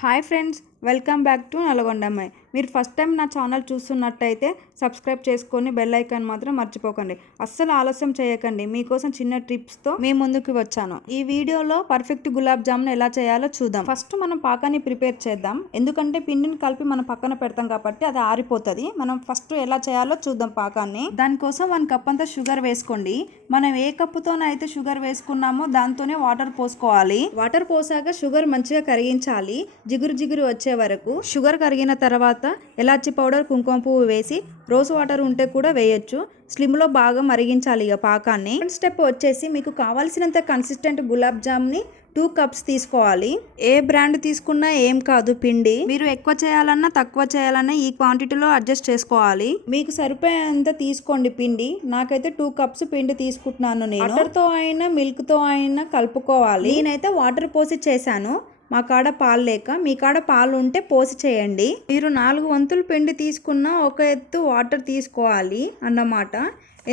Hi friends welcome back to నల్గొండమ్మాయి. మీరు first time నా channel చూస్తున్నట్టయితే సబ్స్క్రైబ్ చేసుకొని బెల్ ఐకాన్ మాత్రం మర్చిపోకండి. అస్సలు ఆలస్యం చేయకండి. మీకోసం చిన్న టిప్స్తో మీ ముందుకు వచ్చాను. ఈ వీడియోలో పర్ఫెక్ట్ గులాబ్ జామున్ ఎలా చేయాలో చూద్దాం. ఫస్ట్ మనం పాకాన్ని ప్రిపేర్ చేద్దాం. ఎందుకంటే పిండిని కలిపి మనం పక్కన పెడతాం కాబట్టి అది ఆరిపోతుంది. మనం ఫస్ట్ ఎలా చేయాలో చూద్దాం పాకాన్ని. దానికోసం వన్ కప్ అంతా షుగర్ వేసుకోండి. మనం ఏ కప్పుతోనైతే షుగర్ వేసుకున్నామో దాంతోనే వాటర్ పోసుకోవాలి. వాటర్ పోసాక షుగర్ మంచిగా కరిగించాలి. జిగురు జిగురు వచ్చే వరకు షుగర్ కరిగిన తర్వాత ఎలాచి పౌడర్ కుంకుమ పువ్వు వేసి రోజ్ వాటర్ ఉంటే కూడా వేయొచ్చు. స్లిమ్లో బాగా మరిగించాలి ఇక పాకాన్ని. సెకండ్ స్టెప్ వచ్చేసి మీకు కావాల్సినంత కన్సిస్టెంట్ గులాబ్ జామ్ని టూ కప్స్ తీసుకోవాలి. ఏ బ్రాండ్ తీసుకున్నా ఏం కాదు పిండి. మీరు ఎక్కువ చేయాలన్నా తక్కువ చేయాలన్నా ఈ క్వాంటిటీలో అడ్జస్ట్ చేసుకోవాలి. మీకు సరిపోయేంత తీసుకోండి పిండి. నాకైతే టూ కప్స్ పిండి తీసుకుంటున్నాను నేను. వాటర్ అయినా మిల్క్తో అయినా కలుపుకోవాలి. నేనైతే వాటర్ పోసి చేశాను. మా కాడ పాలు లేక మీ కాడ పాలు ఉంటే పోసి చేయండి. మీరు నాలుగు వంతులు పిండి తీసుకున్న ఒక ఎత్తు వాటర్ తీసుకోవాలి అన్నమాట.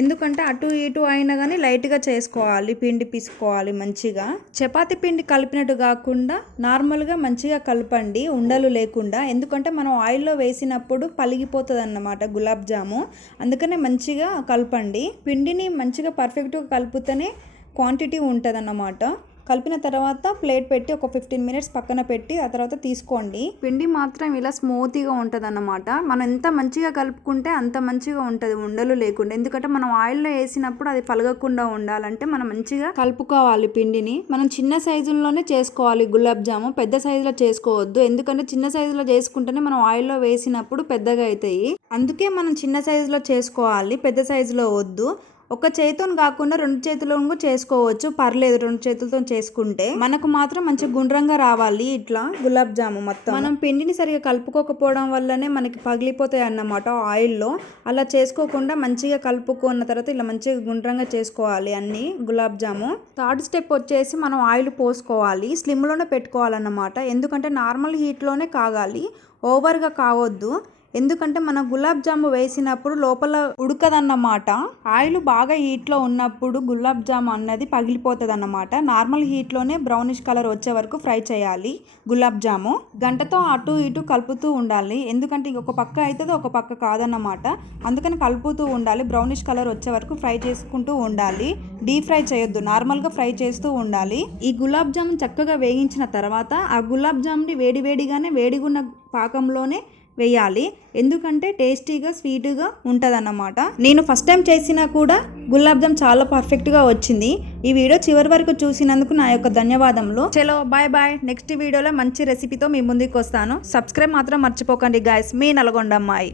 ఎందుకంటే అటు ఇటు అయినా కానీ లైట్గా చేసుకోవాలి పిండి పిసుకోవాలి మంచిగా. చపాతి పిండి కలిపినట్టు కాకుండా నార్మల్గా మంచిగా కలపండి ఉండలు లేకుండా. ఎందుకంటే మనం ఆయిల్లో వేసినప్పుడు పలిగిపోతుంది అన్నమాట గులాబ్ జాము. అందుకనే మంచిగా కలపండి. పిండిని మంచిగా పర్ఫెక్ట్గా కలిపితేనే క్వాంటిటీ ఉంటుంది అన్నమాట కలిపిన తర్వాత ప్లేట్ పెట్టి ఒక ఫిఫ్టీన్ మినిట్స్ పక్కన పెట్టి ఆ తర్వాత తీసుకోండి. పిండి మాత్రం ఇలా స్మూతీగా ఉంటుంది అన్నమాట మనం ఎంత మంచిగా కలుపుకుంటే అంత మంచిగా ఉంటుంది ఉండలు లేకుండా. ఎందుకంటే మనం ఆయిల్లో వేసినప్పుడు అది పలగకుండా ఉండాలంటే మనం మంచిగా కలుపుకోవాలి పిండిని. మనం చిన్న సైజుల్లోనే చేసుకోవాలి గులాబ్ జాము. పెద్ద సైజులో చేసుకోవద్దు. ఎందుకంటే చిన్న సైజులో చేసుకుంటేనే మనం ఆయిల్లో వేసినప్పుడు పెద్దగా అవుతాయి. అందుకే మనం చిన్న సైజులో చేసుకోవాలి పెద్ద సైజులో వద్దు. ఒక చేతితో కాకుండా రెండు చేతుల్లో కూడా చేసుకోవచ్చు. పర్లేదు రెండు చేతులతో చేసుకుంటే. మనకు మాత్రం మంచి గుండ్రంగా రావాలి ఇట్లా. గులాబ్ జాము మొత్తం. మనం పిండిని సరిగా కలుపుకోకపోవడం వల్లనే మనకి పగిలిపోతాయి అన్నమాట ఆయిల్లో. అలా చేసుకోకుండా మంచిగా కలుపుకున్న తర్వాత ఇలా మంచిగా గుండ్రంగా చేసుకోవాలి అన్ని గులాబ్ జాము. థర్డ్ స్టెప్ వచ్చేసి మనం ఆయిల్ పోసుకోవాలి. స్లిమ్లోనే పెట్టుకోవాలన్నమాట. ఎందుకంటే నార్మల్ హీట్లోనే కాగాలి. ఓవర్గా కావద్దు. ఎందుకంటే మనం గులాబ్ జాము వేసినప్పుడు లోపల ఉడకదన్నమాట. ఆయిల్ బాగా హీట్లో ఉన్నప్పుడు గులాబ్ జామ్ అన్నది పగిలిపోతుంది అన్నమాట నార్మల్ హీట్లోనే బ్రౌనిష్ కలర్ వచ్చే వరకు ఫ్రై చేయాలి గులాబ్ జాము. గంటతో అటు ఇటు కలుపుతూ ఉండాలి. ఎందుకంటే ఒక పక్క అవుతుంది ఒక పక్క కాదన్నమాట. అందుకని కలుపుతూ ఉండాలి. బ్రౌనిష్ కలర్ వచ్చే వరకు ఫ్రై చేసుకుంటూ ఉండాలి. డీప్ ఫ్రై చేయొద్దు. నార్మల్గా ఫ్రై చేస్తూ ఉండాలి. ఈ గులాబ్ జామున్ చక్కగా వేగించిన తర్వాత ఆ గులాబ్ జామ్ని వేడి వేడిగానే వేడిగున్న పాకంలోనే వేయాలి. ఎందుకంటే టేస్టీగా స్వీటుగా ఉంటుందన్నమాట. నేను ఫస్ట్ టైం చేసినా కూడా గులాబ్ జామ్ చాలా పర్ఫెక్ట్గా వచ్చింది. ఈ వీడియో చివరి వరకు చూసినందుకు నా యొక్క ధన్యవాదములు. చలో బాయ్ బాయ్. నెక్స్ట్ వీడియోలో మంచి రెసిపీతో మీ ముందుకు వస్తాను. సబ్స్క్రైబ్ మాత్రం మర్చిపోకండి గాయస్. మీ నల్గొండ అమ్మాయి.